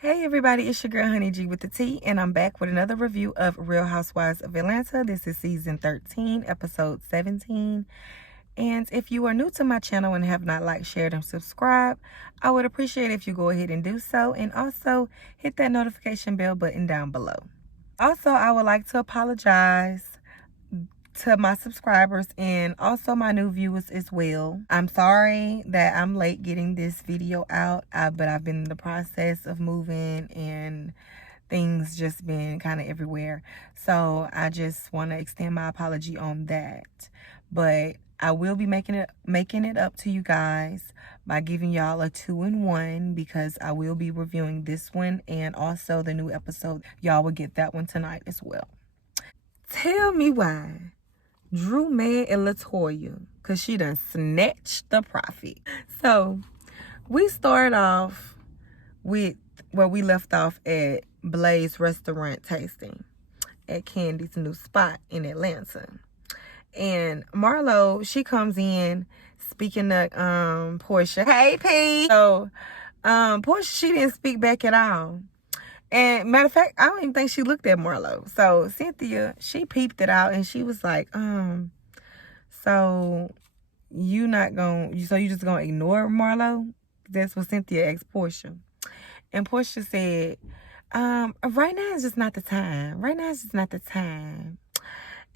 Hey everybody, it's your girl Honey G with the T, and I'm back with another review of Real Housewives of Atlanta. This is season 13, episode 17. And if you are new to my channel and have not liked, shared, and subscribed, I would appreciate if you go ahead and do so, and also hit that notification bell button down below. Also, I would like to apologize to my subscribers and also my new viewers as well. I'm sorry that I'm late getting this video out, but I've been in the process of moving and things just been kind of everywhere. So I just want to extend my apology on that. But I will be making it up to you guys by giving y'all a 2-in-1, because I will be reviewing this one and also the new episode. Y'all will get that one tonight as well. Tell me why Drew mad at LaToya because she done snatched the profit. So we start off with where we left off at Blaze restaurant tasting at Candy's new spot in Atlanta. And Marlo, she comes in speaking to Portia. Hey P. So Portia, she didn't speak back at all. And matter of fact, I don't even think she looked at Marlo. So Cynthia, she peeped it out and she was like, so you just gonna ignore Marlo? That's what Cynthia asked Portia. And Portia said, right now is just not the time. Right now is just not the time.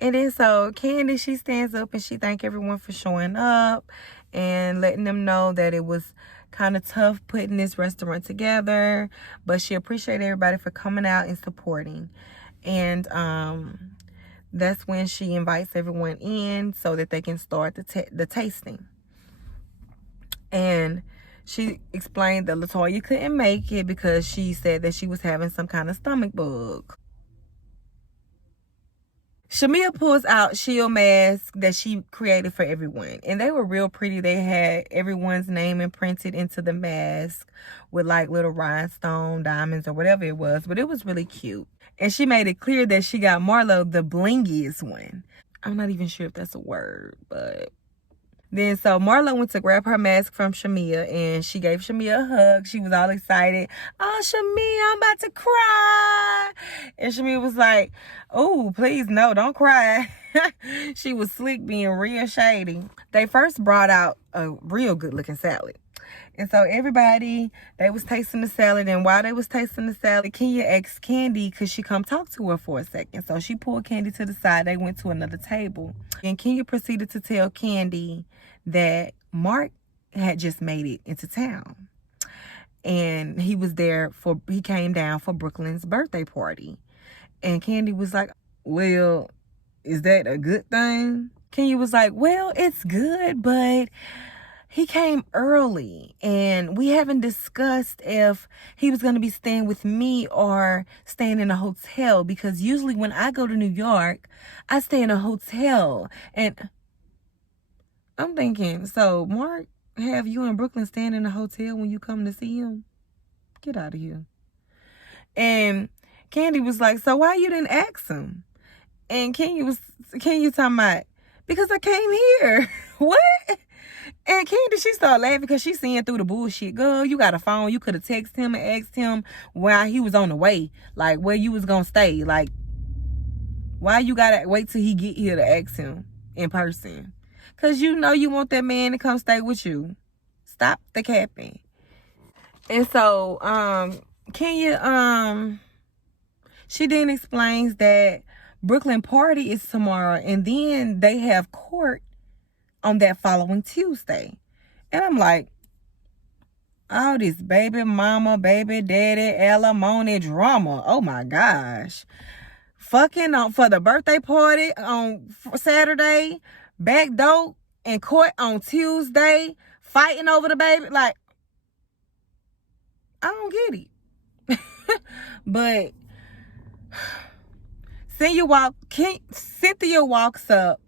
And then so Candy, she stands up and she thanked everyone for showing up and letting them know that it was kind of tough putting this restaurant together, but she appreciated everybody for coming out and supporting. And that's when she invites everyone in so that they can start the tasting. And she explained that LaToya couldn't make it because she said that she was having some kind of stomach bug. Shamia pulls out shield masks that she created for everyone. And they were real pretty. They had everyone's name imprinted into the mask with like little rhinestone diamonds or whatever it was. But it was really cute. And she made it clear that she got Marlo the blingiest one. I'm not even sure if that's a word, but... Then so Marlo went to grab her mask from Shamia and she gave Shamia a hug. She was all excited. Oh, Shamia, I'm about to cry. And Shamia was like, oh, please, no, don't cry. She was slick, being real shady. They first brought out a real good looking salad. And so everybody, they was tasting the salad. And while they was tasting the salad, Kenya asked Candy, could she come talk to her for a second? So she pulled Candy to the side. They went to another table. And Kenya proceeded to tell Candy that Mark had just made it into town. And he came down for Brooklyn's birthday party. And Candy was like, well, is that a good thing? Kenya was like, well, it's good, but he came early and we haven't discussed if he was going to be staying with me or staying in a hotel, because usually when I go to New York, I stay in a hotel. And I'm thinking, so Mark have you in Brooklyn staying in a hotel when you come to see him? Get out of here. And Candy was like, so why you didn't ask him? And Kenya talking about, because I came here. What? And Candy, she started laughing because she's seeing through the bullshit. Girl, you got a phone. You could have texted him and asked him while he was on the way, like where you was going to stay. Like, why you got to wait till he get here to ask him in person? Because you know you want that man to come stay with you. Stop the capping. And so, Kenya, she then explains that Brooklyn party is tomorrow. And then they have court on that following Tuesday. And I'm like, all this baby mama, baby daddy, alimony drama. Oh my gosh. Fucking on for the birthday party on Saturday, back door in court on Tuesday, fighting over the baby. Like, I don't get it. But Cynthia walks up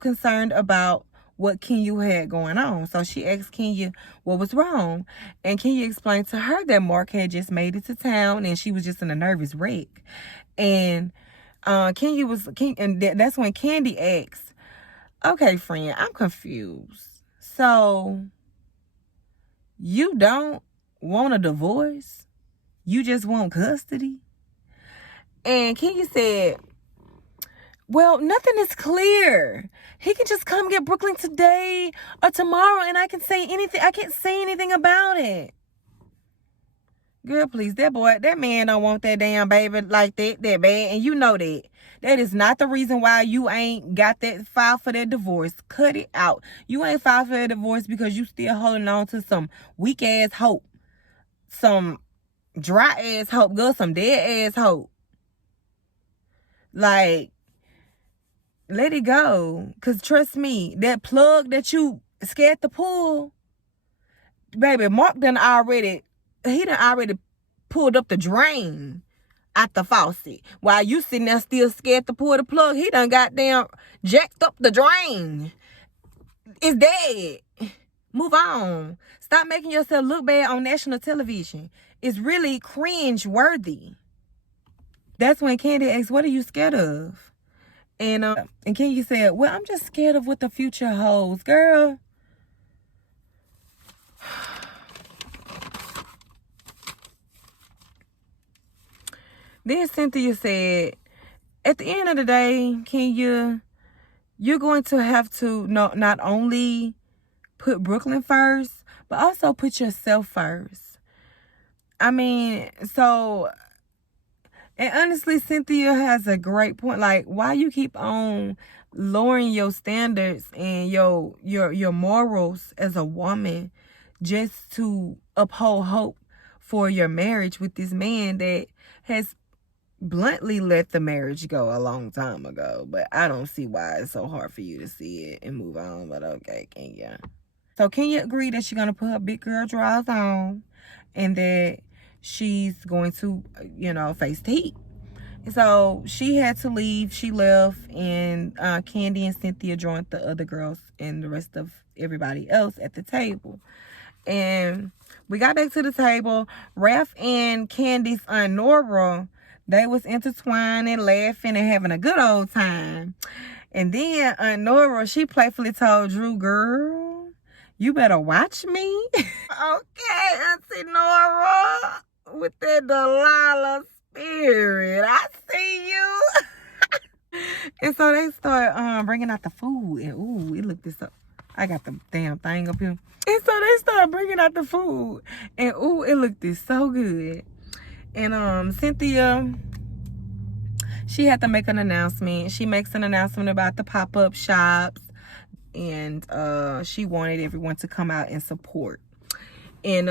concerned about what Kenya had going on. So she asked Kenya what was wrong. And Kenya explained to her that Mark had just made it to town and she was just in a nervous wreck. And that's when Candy asks, okay, friend, I'm confused. So you don't want a divorce. You just want custody. And Kenya said, well, nothing is clear. He can just come get Brooklyn today or tomorrow and I can say anything. I can't say anything about it. Girl, please, that man don't want that damn baby like that bad. And you know that. That is not the reason why you ain't got that file for that divorce. Cut it out. You ain't filed for that divorce because you still holding on to some weak ass hope. Some dry ass hope. Girl, some dead ass hope. Like, let it go. Because trust me, that plug that you scared to pull, baby, Mark done already pulled up the drain out the faucet. While you sitting there still scared to pull the plug, he done goddamn jacked up the drain. It's dead. Move on. Stop making yourself look bad on national television. It's really cringe worthy. That's when Candy asked, what are you scared of? And Kenya said, well, I'm just scared of what the future holds. Girl. Then Cynthia said, at the end of the day, Kenya, you're going to have to not only put Brooklyn first, but also put yourself first. I mean, so... And honestly, Cynthia has a great point. Like, why you keep on lowering your standards and your morals as a woman just to uphold hope for your marriage with this man that has bluntly let the marriage go a long time ago. But I don't see why it's so hard for you to see it and move on. But okay, Kenya. So Kenya agreed that she's going to put her big girl drawers on and that she's going to, face the heat. So she had to leave. She left, and Candy and Cynthia joined the other girls and the rest of everybody else at the table. And we got back to the table. Raph and Candy's Aunt Nora, they was intertwined and laughing and having a good old time. And then Aunt Nora, she playfully told Drew, girl, you better watch me. Okay, Auntie Nora, with that Delilah spirit, I see you. And so they start bringing out the food, and ooh, it looked this up. I got the damn thing up here. And so they start bringing out the food, and ooh, it looked this so good. And Cynthia, she had to make an announcement. She makes an announcement about the pop-up shops, and she wanted everyone to come out and support. And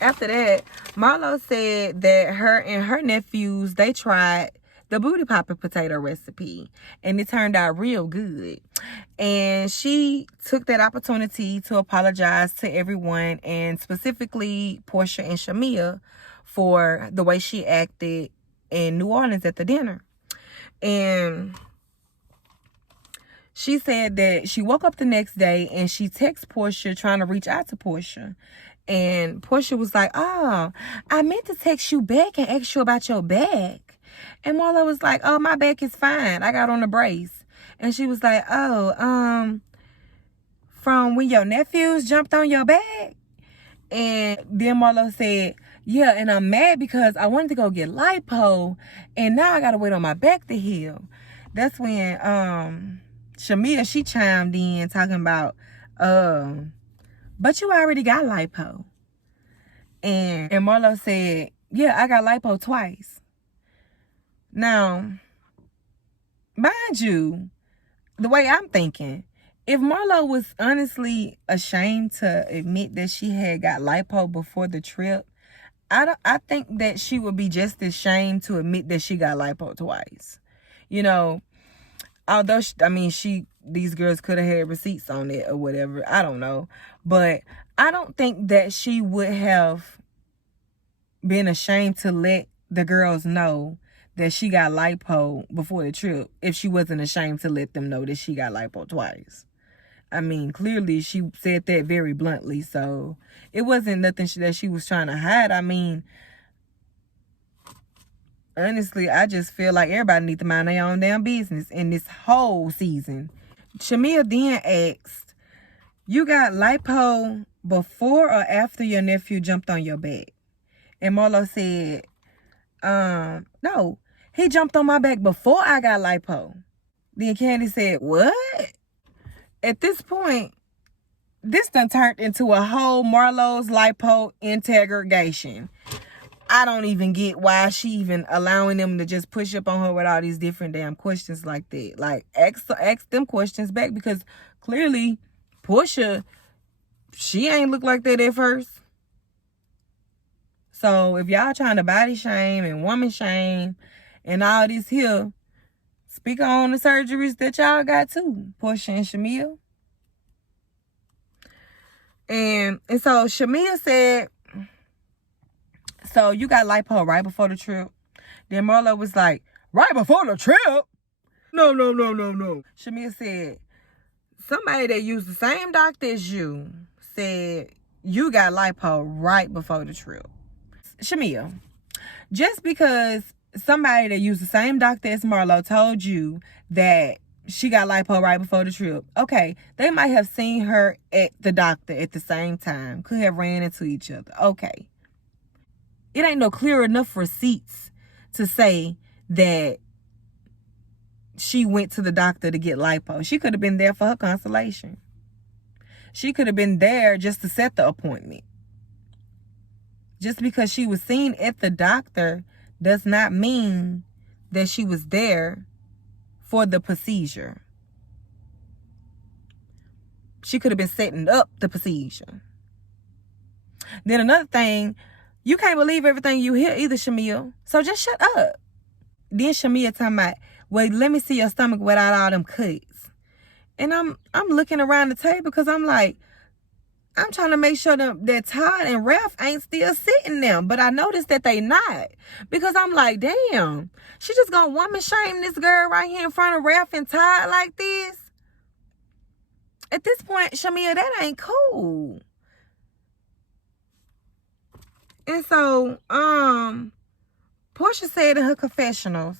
after that, Marlo said that her and her nephews, they tried the booty popping potato recipe, and it turned out real good. And she took that opportunity to apologize to everyone, and specifically Portia and Shamia, for the way she acted in New Orleans at the dinner. And she said that she woke up the next day and she texted Portia trying to reach out to Portia. And Portia was like, oh, I meant to text you back and ask you about your back. And Marlo was like, oh, my back is fine. I got on a brace. And she was like, oh, from when your nephews jumped on your back? And then Marlo said, yeah, and I'm mad because I wanted to go get lipo, and now I got to wait on my back to heal. That's when Shamia, she chimed in talking about, but you already got lipo. And Marlo said, yeah, I got lipo twice. Now, mind you, the way I'm thinking, if Marlo was honestly ashamed to admit that she had got lipo before the trip, I think that she would be just as ashamed to admit that she got lipo twice. Although, these girls could have had receipts on it or whatever. I don't know. But I don't think that she would have been ashamed to let the girls know that she got lipo before the trip if she wasn't ashamed to let them know that she got lipo twice. Clearly she said that very bluntly, so it wasn't nothing that she was trying to hide. Honestly, I just feel like everybody needs to mind their own damn business in this whole season. Shamia then asked, you got lipo before or after your nephew jumped on your back? And Marlo said, no, he jumped on my back before I got lipo. Then Candy said, what? At this point, this done turned into a whole Marlo's lipo interrogation. I don't even get why she even allowing them to just push up on her with all these different damn questions like that. Like, ask them questions back, because clearly Portia, she ain't look like that at first. So if y'all trying to body shame and woman shame and all this here, speak on the surgeries that y'all got too, Portia and Shamia. And so Shamia said, so you got lipo right before the trip? Then Marlo was like, right before the trip? No. Shamia said, somebody that used the same doctor as you said you got lipo right before the trip. Shamia, just because somebody that used the same doctor as Marlo told you that she got lipo right before the trip, okay, they might have seen her at the doctor at the same time, could have ran into each other, okay. It ain't no clear enough receipts to say that she went to the doctor to get lipo. She could have been there for her consultation. She could have been there just to set the appointment. Just because she was seen at the doctor does not mean that she was there for the procedure. She could have been setting up the procedure. Then another thing, you can't believe everything you hear either, Shamia. So just shut up. Then Shamia talking about, well, let me see your stomach without all them cuts. And I'm looking around the table because I'm like, I'm trying to make sure that Todd and Ralph ain't still sitting there. But I noticed that they not. Because I'm like, damn, she just gonna woman shame this girl right here in front of Ralph and Todd like this? At this point, Shamia, that ain't cool. And so, Portia said in her confessionals,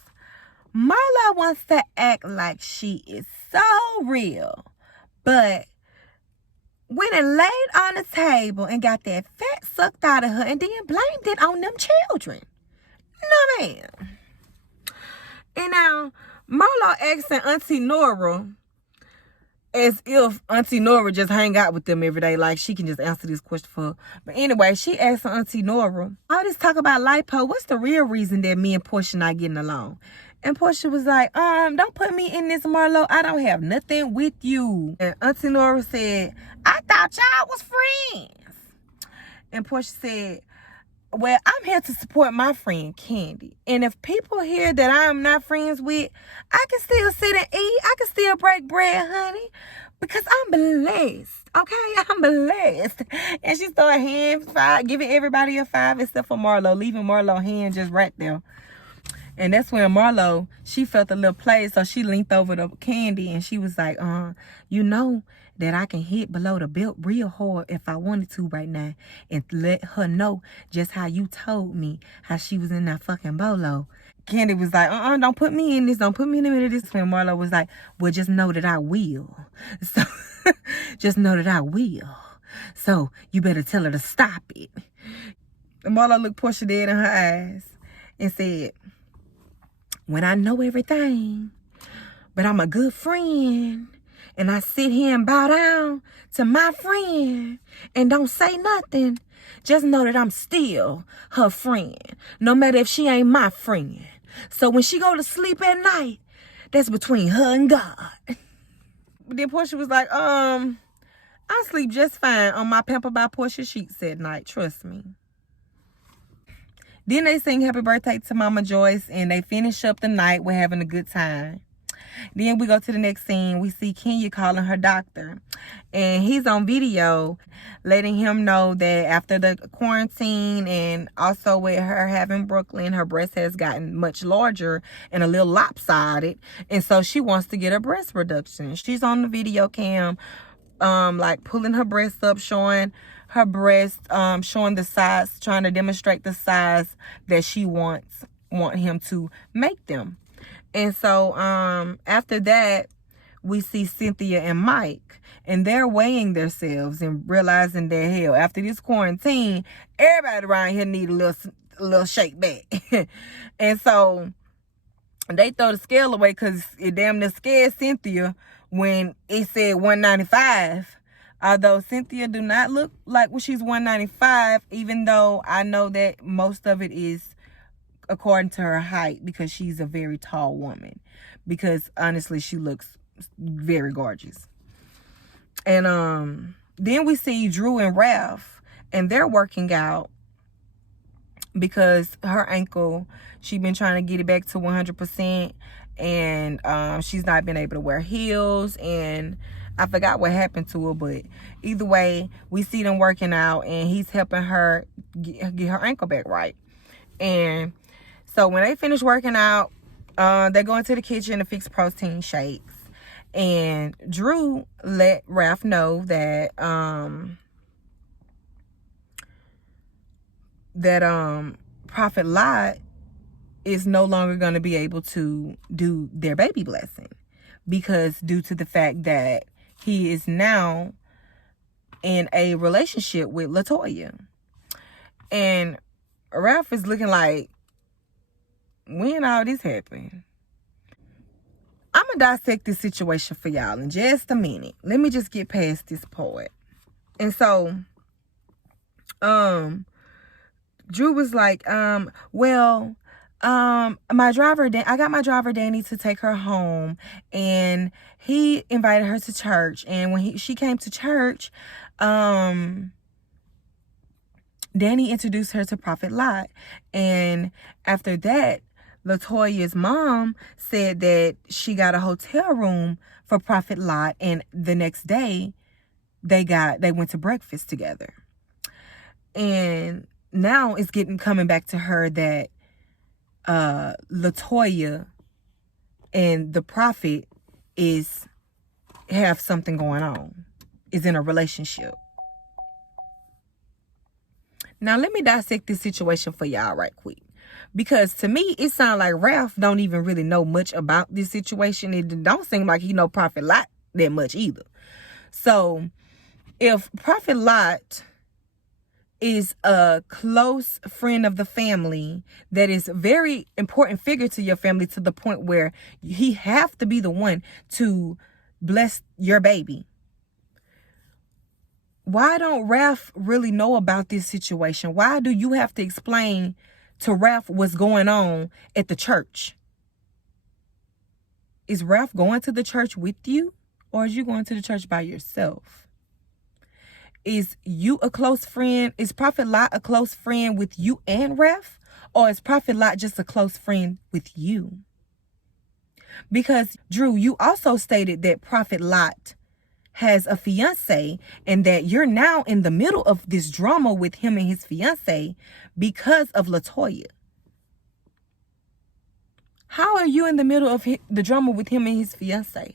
Marla wants to act like she is so real, but went and laid on the table and got that fat sucked out of her and then blamed it on them children. No, ma'am. And now, Marlo asking Auntie Nora as if Auntie Nora just hang out with them every day, like she can just answer this question for her. But anyway, she asked Auntie Nora, all this talk about lipo, what's the real reason that me and Portia not getting along? And Portia was like, don't put me in this, Marlo. I don't have nothing with you. And Auntie Nora said, I thought y'all was friends. And Portia said, well, I'm here to support my friend Candy. And if people hear that I'm not friends with, I can still sit and eat. I can still break bread, honey. Because I'm blessed. Okay? I'm blessed. And she started hand five, giving everybody a five except for Marlo, leaving Marlo hand just right there. And that's when Marlo, she felt a little play, so she leaned over to Candy and she was like, you know that I can hit below the belt real hard if I wanted to right now, and let her know just how you told me how she was in that fucking bolo. Candy was like, don't put me in this. Don't put me in the middle of this. And Marlo was like, well, just know that I will. So, just know that I will. So, you better tell her to stop it. And Marlo looked Portia dead in her eyes and said, when I know everything, but I'm a good friend, and I sit here and bow down to my friend and don't say nothing, just know that I'm still her friend, no matter if she ain't my friend. So when she go to sleep at night, that's between her and God. But then Portia was like, I sleep just fine on my Pamper by Portia sheets at night, trust me. Then they sing happy birthday to Mama Joyce, and they finish up the night with having a good time. Then we go to the next scene. We see Kenya calling her doctor, and he's on video letting him know that after the quarantine and also with her having Brooklyn, her breast has gotten much larger and a little lopsided, and so she wants to get a breast reduction. She's on the video cam like pulling her breasts up, showing her breast, showing the size, trying to demonstrate the size that she want him to make them. And so after that, we see Cynthia and Mike, and they're weighing themselves and realizing that, hell, after this quarantine, everybody around here need a little shake back. And so they throw the scale away because it damn near scared Cynthia when it said 195. Although Cynthia do not look like when she's 195, even though I know that most of it is according to her height, because she's a very tall woman. Because honestly, she looks very gorgeous. And then we see Drew and Ralph, and they're working out because her ankle, she's been trying to get it back to 100%, and she's not been able to wear heels, and I forgot what happened to her, but either way, we see them working out, and he's helping her get her ankle back right. And so when they finish working out, they go into the kitchen to fix protein shakes, and Drew let Ralph know that Prophet Lot is no longer going to be able to do their baby blessing, because due to the fact that he is now in a relationship with LaToya. And Ralph is looking like, when all this happened? I'm going to dissect this situation for y'all in just a minute. Let me just get past this part. And so, Drew was like, my driver, I got my driver Danny to take her home, and he invited her to church. And when she came to church, Danny introduced her to Prophet Lot. And after that, LaToya's mom said that she got a hotel room for Prophet Lot, and the next day they went to breakfast together. And now it's coming back to her that LaToya and the prophet have something going on, is in a relationship. Now let me dissect this situation for y'all right quick, because to me it sounds like Ralph don't even really know much about this situation. It don't seem like he know Prophet Lot that much either. So if Prophet Lot is a close friend of the family, that is a very important figure to your family, to the point where he have to be the one to bless your baby, why don't Ralph really know about this situation? Why do you have to explain to Ralph what's going on at the church? Is Ralph going to the church with you, or is you going to the church by yourself? Is you a close friend? Is Prophet Lot a close friend with you and Ralph? Or is Prophet Lot just a close friend with you? Because, Drew, you also stated that Prophet Lot has a fiance, and that you're now in the middle of this drama with him and his fiance because of LaToya. How are you in the middle of the drama with him and his fiance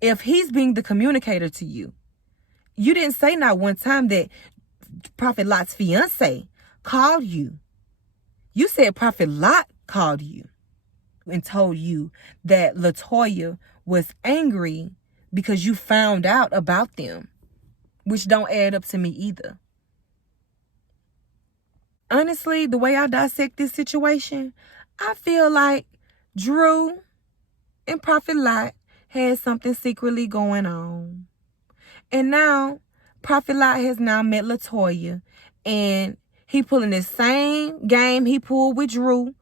if he's being the communicator to you? You didn't say not one time that Prophet Lot's fiance called you. You said Prophet Lot called you and told you that LaToya was angry because you found out about them, which don't add up to me either. Honestly, the way I dissect this situation, I feel like Drew and Prophet Lot had something secretly going on. And now, Prophet Lot has now met LaToya, and he pulling the same game he pulled with Drew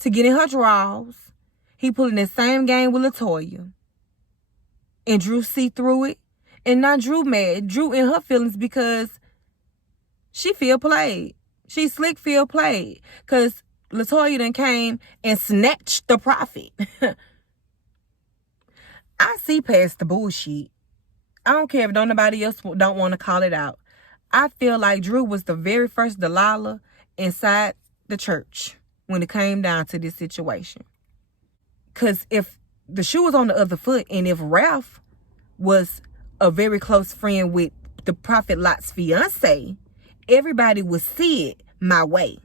to get in her drawers. He pulling the same game with LaToya. And Drew see through it. And now Drew mad. Drew in her feelings because she feel played. She slick feel played. Because LaToya done came and snatched the prophet. I see past the bullshit. I don't care if nobody else don't want to call it out. I feel like Drew was the very first Delilah inside the church when it came down to this situation. Because if the shoe was on the other foot, and if Ralph was a very close friend with the Prophet Lot's fiance, everybody would see it my way.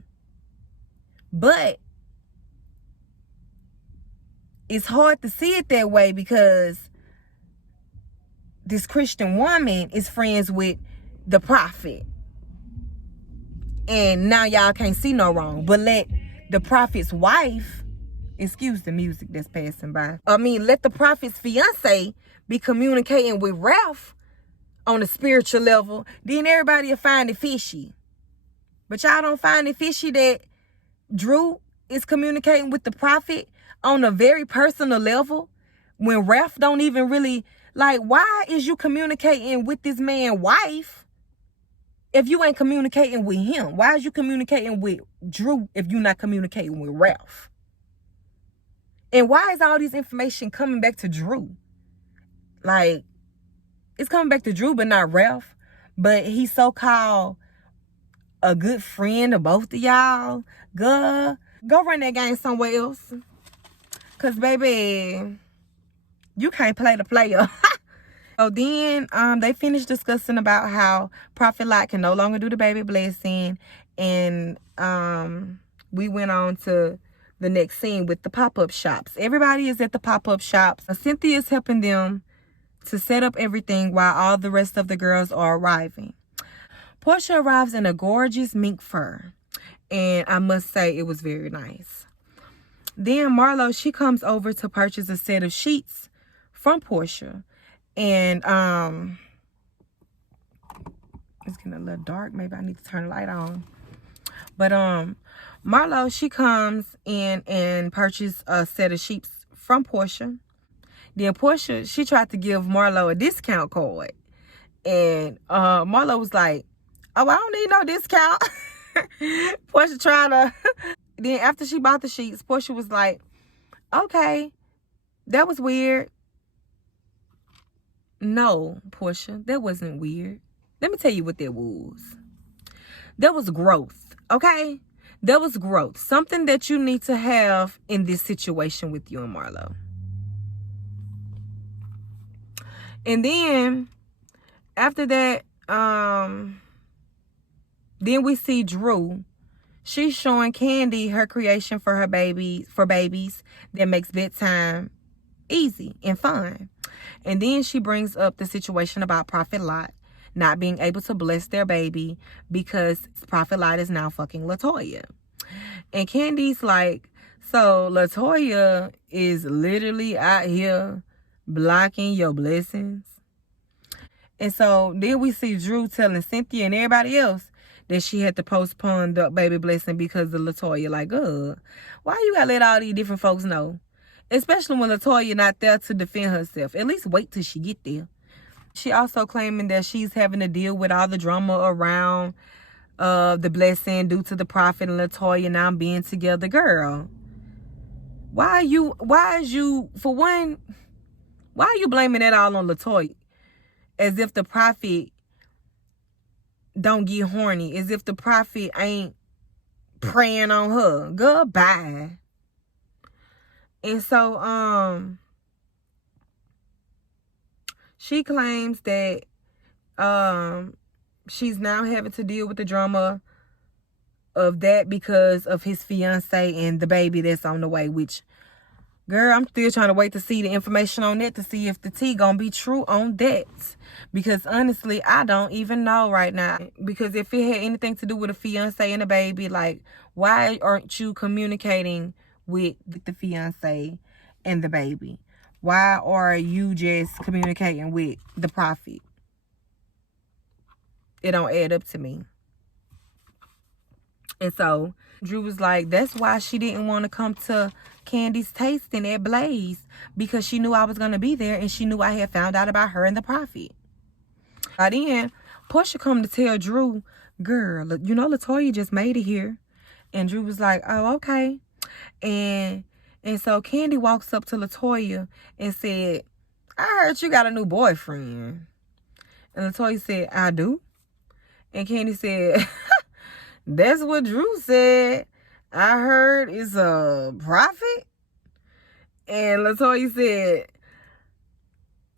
But it's hard to see it that way because this Christian woman is friends with the prophet. And now y'all can't see no wrong. But let the prophet's wife, excuse the music that's passing by. Let the prophet's fiance be communicating with Ralph on a spiritual level. Then everybody will find it fishy. But y'all don't find it fishy that Drew is communicating with the prophet on a very personal level when Ralph don't even really, like, why is you communicating with this man's wife if you ain't communicating with him? Why is you communicating with Drew if you're not communicating with Ralph? And why is all this information coming back to Drew? Like, it's coming back to Drew, but not Ralph. But he's so-called a good friend of both of y'all. Go run that game somewhere else. Because, baby, you can't play the player. So then they finished discussing about how Prophet Lot can no longer do the baby blessing. And we went on to the next scene with the pop-up shops. Everybody is at the pop-up shops. Cynthia is helping them to set up everything while all the rest of the girls are arriving. Portia arrives in a gorgeous mink fur. And I must say it was very nice. Then Marlo, she comes over to purchase a set of sheets from Portia. And it's getting a little dark. Maybe I need to turn the light on. But Marlo, she comes in and purchased a set of sheets from Portia. Then Portia, she tried to give Marlo a discount card. And Marlo was like, oh, I don't need no discount. Portia tried to... Then after she bought the sheets, Portia was like, okay, that was weird. No, Portia, that wasn't weird. Let me tell you what that was. That was growth, okay? That was growth. Something that you need to have in this situation with you and Marlo. And then, after that, then we see Drew. She's showing Candy her creation for her babies, that makes bedtime easy and fun. And then she brings up the situation about Prophet Lot not being able to bless their baby because Prophet Lot is now fucking LaToya. And Candy's like, so LaToya is literally out here blocking your blessings. And so then we see Drew telling Cynthia and everybody else that she had to postpone the baby blessing because of LaToya. Like, why you gotta let all these different folks know? Especially when LaToya not there to defend herself. At least wait till she get there. She also claiming that she's having to deal with all the drama around the blessing due to the prophet and LaToya now being together. Girl, why are you blaming that all on LaToya? As if the prophet don't get horny. As if the prophet ain't praying on her. Goodbye. And so, she claims that she's now having to deal with the drama of that because of his fiance and the baby that's on the way, which, girl, I'm still trying to wait to see the information on that to see if the tea gonna be true on that. Because honestly, I don't even know right now. Because if it had anything to do with a fiance and a baby, like, why aren't you communicating with the fiance and the baby? Why are you just communicating with the prophet? It don't add up to me. And so Drew was like, that's why she didn't want to come to Candy's tasting at Blaze, because she knew I was going to be there and she knew I had found out about her and the prophet. By then, Portia come to tell Drew, girl, you know LaToya just made it here. And Drew was like, oh, okay. And so Candy walks up to LaToya and said, I heard you got a new boyfriend. And LaToya said, I do. And Candy said, that's what Drew said. I heard it's a prophet. And LaToya said,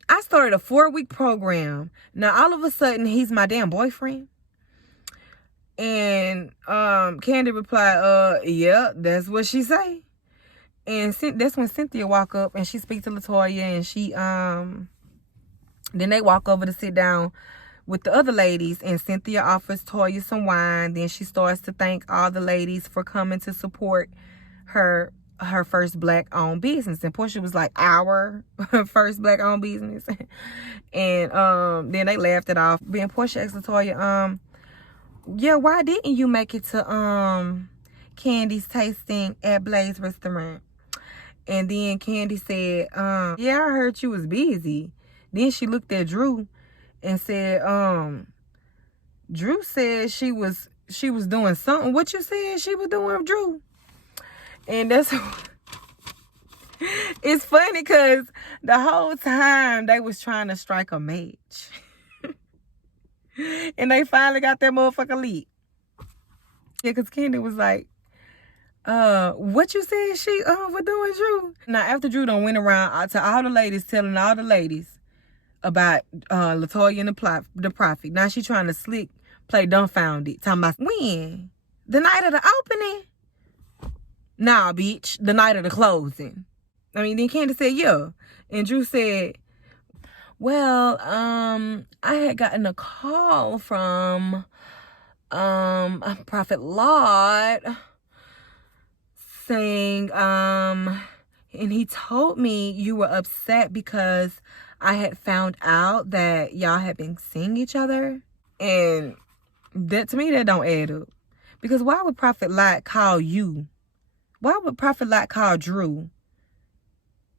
I started a 4-week program. Now, all of a sudden, he's my damn boyfriend. And Candy replied, yeah, that's what she say. And that's when Cynthia walk up and she speaks to LaToya and she Then they walk over to sit down with the other ladies, and Cynthia offers Toya some wine. Then she starts to thank all the ladies for coming to support her first black-owned business. And Portia was like, our first black-owned business. And then they laughed it off. Then Portia asked Latoya, yeah, why didn't you make it to Candy's tasting at Blaze Restaurant? And then Candy said, yeah, I heard you was busy. Then she looked at Drew and said, Drew said she was doing something. What you said she was doing, Drew? And that's it's funny because the whole time they was trying to strike a match. And they finally got that motherfucker lit. Yeah, because Candy was like, what you said she was doing, Drew? Now, after Drew done went around to all the ladies, telling all the ladies about Latoya and the Prophet. Now she trying to slick play dumbfounded. Talking about when? The night of the opening? Nah, bitch. The night of the closing. I mean, then Candy said, yeah. And Drew said, well, I had gotten a call from Prophet Lord saying, and he told me you were upset because I had found out that y'all had been seeing each other. And that, to me, that don't add up. Because why would Prophet Lot call you? Why would Prophet Lot call Drew?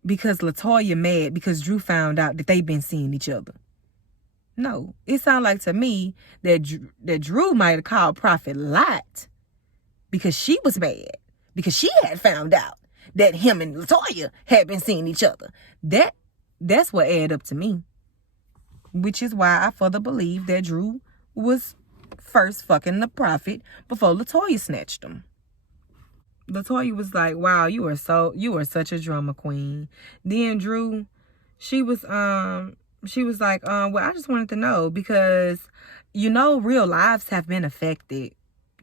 Because Latoya mad because Drew found out that they've been seeing each other. No. It sounds like to me that Drew might have called Prophet Lot because she was mad. Because she had found out that him and Latoya had been seeing each other. That's what added up to me. Which is why I further believe that Drew was first fucking the Prophet before Latoya snatched him. Latoya was like, wow, you are such a drama queen. Then Drew, she was like, well, I just wanted to know because, real lives have been affected.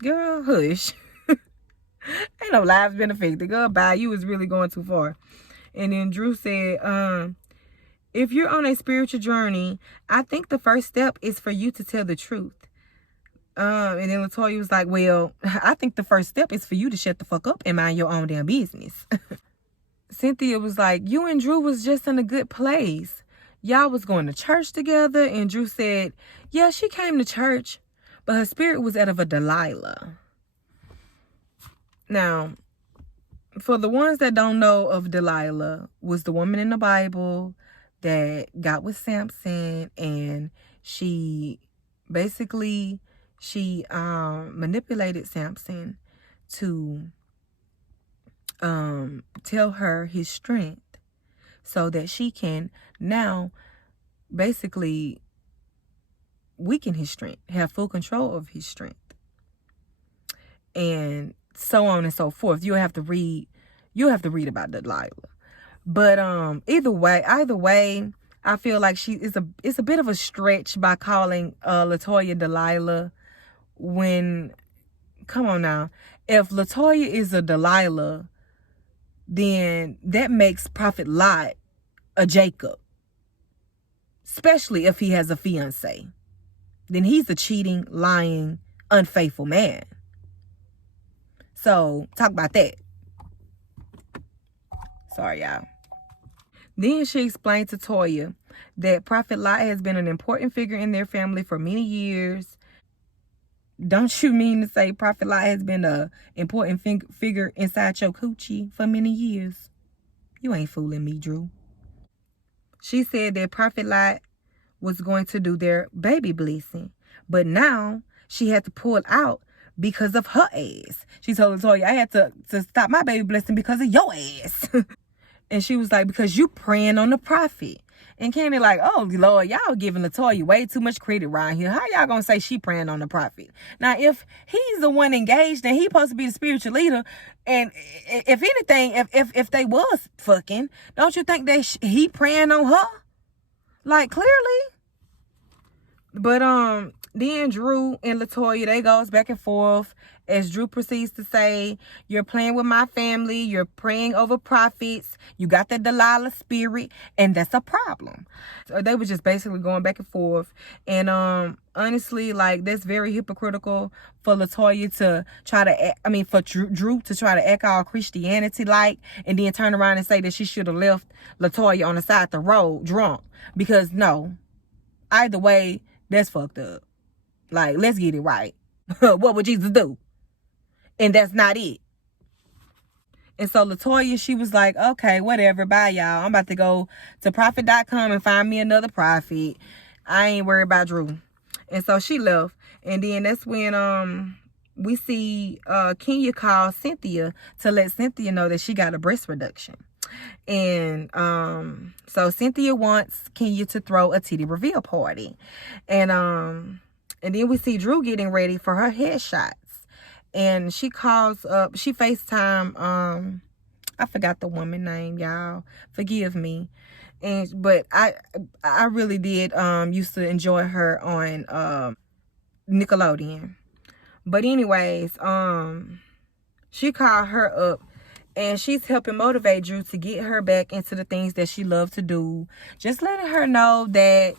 Girl, hush. Ain't no lives been affected. Girl, bye. You was really going too far. And then Drew said, if you're on a spiritual journey, I think the first step is for you to tell the truth. And then Latoya was like, well, I think the first step is for you to shut the fuck up and mind your own damn business. Cynthia was like, you and Drew was just in a good place. Y'all was going to church together. And Drew said, yeah, she came to church, but her spirit was out of a Delilah. Now, for the ones that don't know of Delilah, was the woman in the Bible that got with Samson, and she basically manipulated Samson to tell her his strength so that she can now basically weaken his strength, have full control of his strength, and so on and so forth. You'll have to read about Delilah. But either way, I feel like it's a bit of a stretch by calling Latoya Delilah when, come on now, if Latoya is a Delilah, then that makes Prophet Lot a Jacob. Especially if he has a fiance. Then he's a cheating, lying, unfaithful man. So, talk about that. Sorry, y'all. Then she explained to Toya that Prophet Lot has been an important figure in their family for many years. Don't you mean to say Prophet Lot has been an important figure inside your coochie for many years? You ain't fooling me, Drew. She said that Prophet Lot was going to do their baby blessing, but now she had to pull out because of her ass. She told Latoya, I had to stop my baby blessing because of your ass. And she was like, because you praying on the Prophet. And Candy like, oh, Lord, y'all giving Latoya way too much credit around here. How y'all gonna say she praying on the Prophet? Now, if he's the one engaged and he supposed to be the spiritual leader, and if anything, if they was fucking, don't you think that he praying on her? Like, clearly. But then Drew and Latoya, they goes back and forth as Drew proceeds to say, you're playing with my family, you're praying over prophets, you got the Delilah spirit, and that's a problem. So they were just basically going back and forth. And honestly, like, that's very hypocritical for Latoya to try to, for Drew to try to act all Christianity like, and then turn around and say that she should have left Latoya on the side of the road drunk. Because no, either way, that's fucked up. Like, let's get it right. What would Jesus do? And that's not it. And so Latoya, she was like, okay, whatever, bye y'all. I'm about to go to prophet.com and find me another prophet. I ain't worried about Drew. And so she left. And then that's when we see Kenya call Cynthia to let Cynthia know that she got a breast reduction. And so Cynthia wants Kenya to throw a titty reveal party. And then we see Drew getting ready for her headshots. And she calls up, she FaceTime, I forgot the woman name, y'all. Forgive me. But I really did used to enjoy her on Nickelodeon. But anyways, she called her up, and she's helping motivate Drew to get her back into the things that she loves to do. Just letting her know that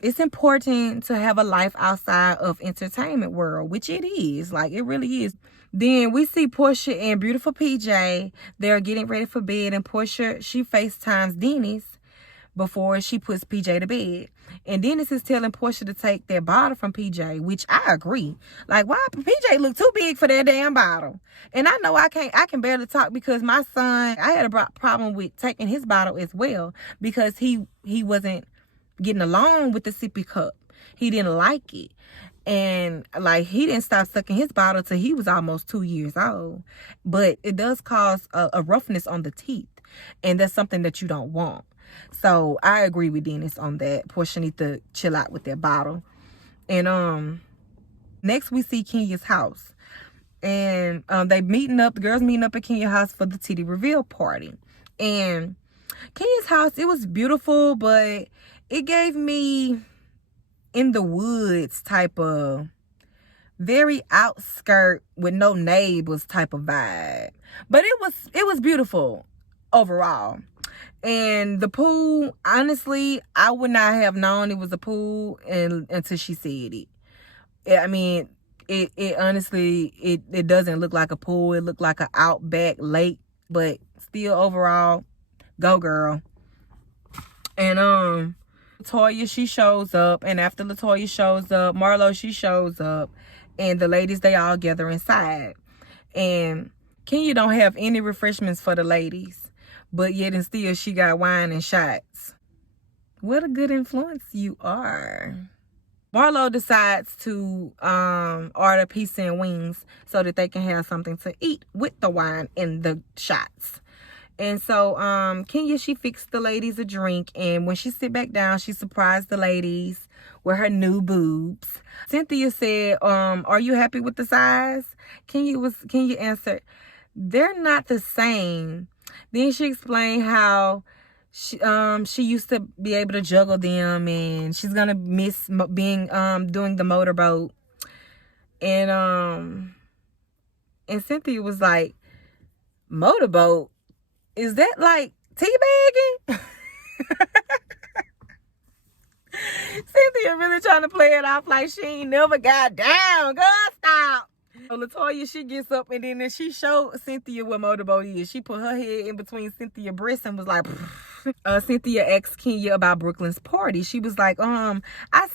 it's important to have a life outside of entertainment world, which it is. Like, it really is. Then we see Portia and beautiful PJ. They're getting ready for bed, and Portia, she FaceTimes Dennis before she puts PJ to bed. And Dennis is telling Portia to take that bottle from PJ, which I agree. Like, why PJ look too big for that damn bottle? And I know I can barely talk because my son, I had a problem with taking his bottle as well, because he wasn't getting along with the sippy cup. He didn't like it. And like, he didn't stop sucking his bottle till he was almost 2 years old. But it does cause a roughness on the teeth, and that's something that you don't want. So I agree with Dennis on that. Portia need to chill out with that bottle. And next we see Kenya's house. And the girls meeting up at Kenya's house for the titty reveal party. And Kenya's house, it was beautiful, but it gave me in the woods type of very outskirt with no neighbors type of vibe. But it was beautiful overall. And the pool, honestly, I would not have known it was a pool until she said it. I mean, it honestly, it doesn't look like a pool. It looked like an outback lake, but still overall, go girl. And Latoya, she shows up, and after Latoya shows up, Marlo, she shows up, and the ladies, they all gather inside. And Kenya don't have any refreshments for the ladies, but yet and still she got wine and shots. What a good influence you are. Marlo decides to order pizza and wings so that they can have something to eat with the wine and the shots. And so Kenya, she fixed the ladies a drink, and when she sit back down, she surprised the ladies with her new boobs. Cynthia said, are you happy with the size? Kenya answered, they're not the same. Then she explained how she used to be able to juggle them, and she's gonna miss being doing the motorboat. And Cynthia was like, motorboat? Is that like teabagging? Cynthia really trying to play it off like she ain't never got down. Girl, stop. So Latoya, she gets up, and then she showed Cynthia what motorboat is. She put her head in between Cynthia's breasts and was like, Cynthia asked Kenya about Brooklyn's party. She was like, I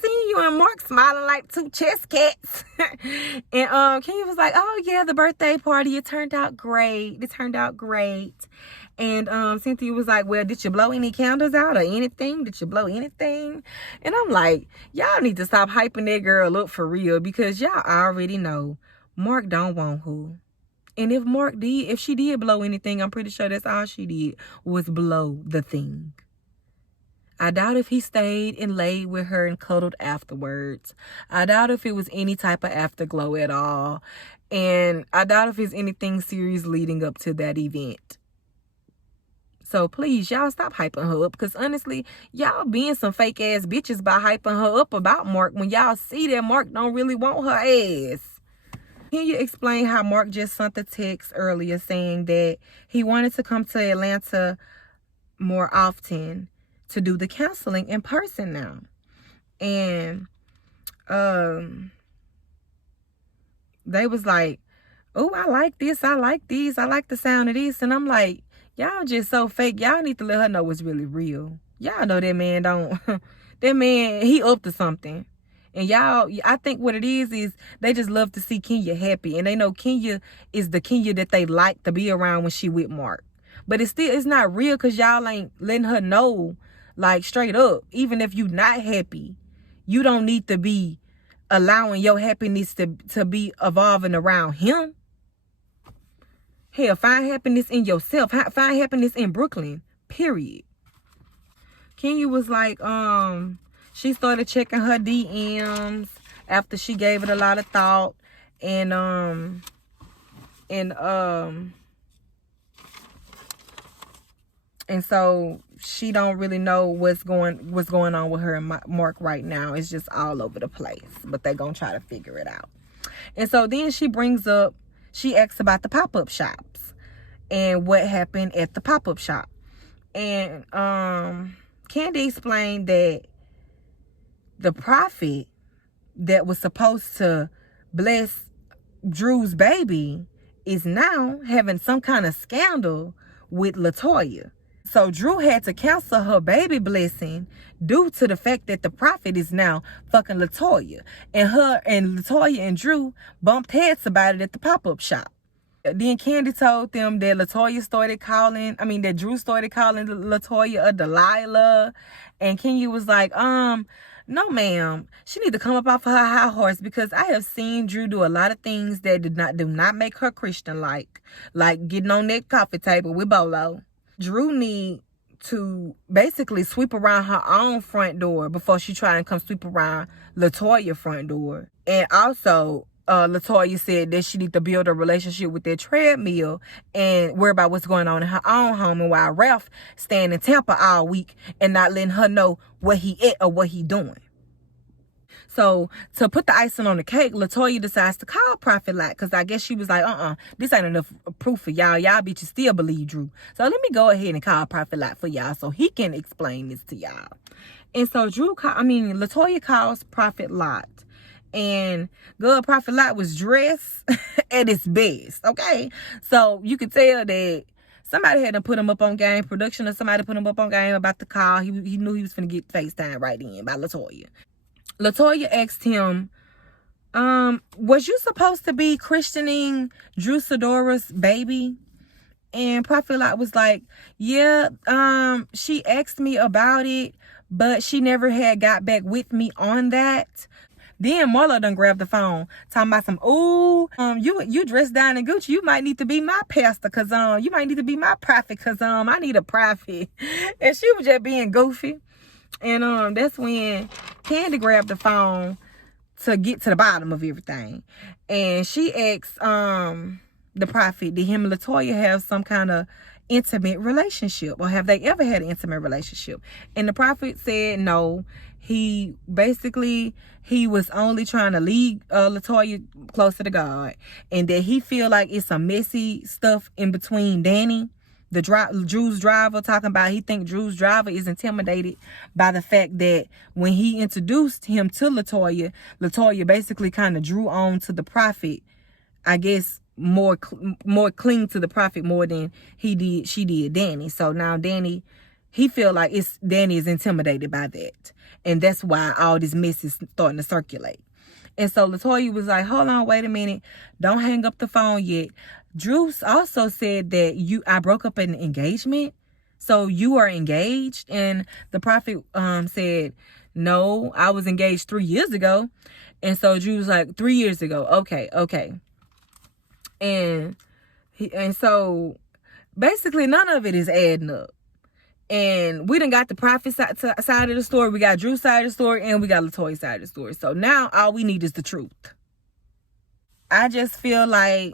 seen you and Mark smiling like two chess cats. And Kenya was like, oh yeah, the birthday party, it turned out great. And Cynthia was like, well, did you blow any candles out or anything? Did you blow anything? And I'm like, y'all need to stop hyping that girl up for real, because y'all already know Mark don't want who. And if she did blow anything, I'm pretty sure that's all she did was blow the thing. I doubt if he stayed and laid with her and cuddled afterwards. I doubt if it was any type of afterglow at all. And I doubt if it's anything serious leading up to that event. So please, y'all stop hyping her up, because honestly, y'all being some fake ass bitches by hyping her up about Mark when y'all see that Mark don't really want her ass. Can you explain how Mark just sent a text earlier saying that he wanted to come to Atlanta more often to do the counseling in person now? And they was like, oh, I like this, I like these, I like the sound of this. And I'm like, y'all just so fake. Y'all need to let her know what's really real. Y'all know that man don't that man, he up to something. And y'all, I think what it is they just love to see Kenya happy. And they know Kenya is the Kenya that they like to be around when she with Mark. But it's not real, because y'all ain't letting her know, like, straight up. Even if you not happy, you don't need to be allowing your happiness to be evolving around him. Hell, find happiness in yourself. Find happiness in Brooklyn, period. Kenya was like, she started checking her DMs after she gave it a lot of thought. And so she don't really know what's going on with her and Mark right now. It's just all over the place, but they gonna try to figure it out. And so then she asks about the pop-up shops and what happened at the pop-up shop. And Candy explained that the prophet that was supposed to bless Drew's baby is now having some kind of scandal with LaToya. So Drew had to cancel her baby blessing due to the fact that the prophet is now fucking LaToya. And her and LaToya and Drew bumped heads about it at the pop-up shop. Then Candy told them that that Drew started calling LaToya a Delilah. And Kenya was like, no ma'am, she need to come up off of her high horse, because I have seen Drew do a lot of things that do not make her Christian like getting on that coffee table with Bolo. Drew need to basically sweep around her own front door before she try and come sweep around LaToya's front door. And also, LaToya said that she need to build a relationship with that treadmill and worry about what's going on in her own home. And while Ralph staying in Tampa all week and not letting her know what he ate or what he doing. So to put the icing on the cake, LaToya decides to call Prophet Lot, because I guess she was like, this ain't enough proof for y'all. Y'all bitches still believe Drew. So let me go ahead and call Prophet Lot for y'all so he can explain this to y'all. And so LaToya calls Prophet Lot. And good, Prophet Lot was dressed at his best, okay? So you could tell that somebody had to put him up on game, production or somebody put him up on game about the call. He knew he was finna get FaceTime right in by LaToya. LaToya asked him, was you supposed to be christening Drew Sidora's baby? And Prophet Lot was like, yeah, she asked me about it, but she never had got back with me on that. Then Marlo done grabbed the phone, talking about some, you dressed down in Gucci. You might need to be my pastor, because you might need to be my prophet, because I need a prophet. And she was just being goofy. And that's when Candy grabbed the phone to get to the bottom of everything. And she asked the prophet, did him and LaToya have some kind of intimate relationship, or have they ever had an intimate relationship? And the prophet said no. He was only trying to lead LaToya closer to God, and that he feel like it's some messy stuff in between Danny, Drew's driver, talking about he think Drew's driver is intimidated by the fact that when he introduced him to LaToya basically kind of drew on to the prophet, I guess more cling to the prophet more than she did Danny. So now Danny, he feel like Danny is intimidated by that. And that's why all this mess is starting to circulate. And so LaToya was like, hold on, wait a minute. Don't hang up the phone yet. Drew also said that I broke up an engagement. So you are engaged? And the prophet said, no, I was engaged 3 years ago. And so Drew was like, 3 years ago. Okay. And so basically none of it is adding up. And we done got the prophet side of the story. We got Drew's side of the story. And we got LaToya's side of the story. So now all we need is the truth. I just feel like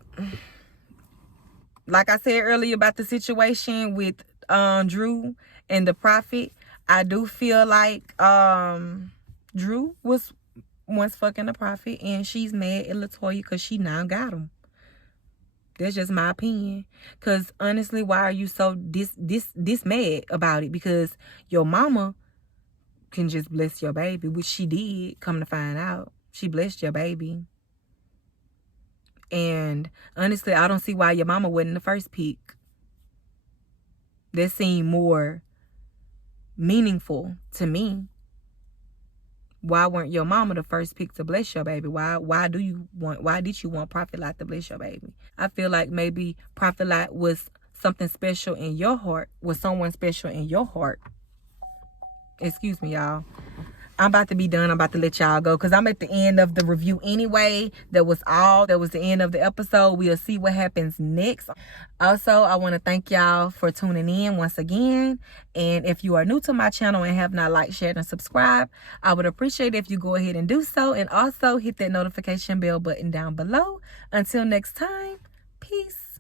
I said earlier about the situation with Drew and the Prophet, I do feel like Drew was once fucking the Prophet, and she's mad at Latoya because she now got him. That's just my opinion. Because honestly, why are you so this mad about it? Because your mama can just bless your baby, which she did. Come to find out, she blessed your baby. And honestly, I don't see why your mama wasn't the first pick. That seemed more meaningful to me. Why weren't your mama the first pick to bless your baby? Why did you want Prophet Lot to bless your baby? I feel like maybe Prophet Lot was something special in your heart, was someone special in your heart. Excuse me, y'all. I'm about to be done. I'm about to let y'all go because I'm at the end of the review anyway. That was the end of the episode. We'll see what happens next. Also, I want to thank y'all for tuning in once again. And if you are new to my channel and have not liked, shared, and subscribed, I would appreciate it if you go ahead and do so. And also hit that notification bell button down below. Until next time, peace.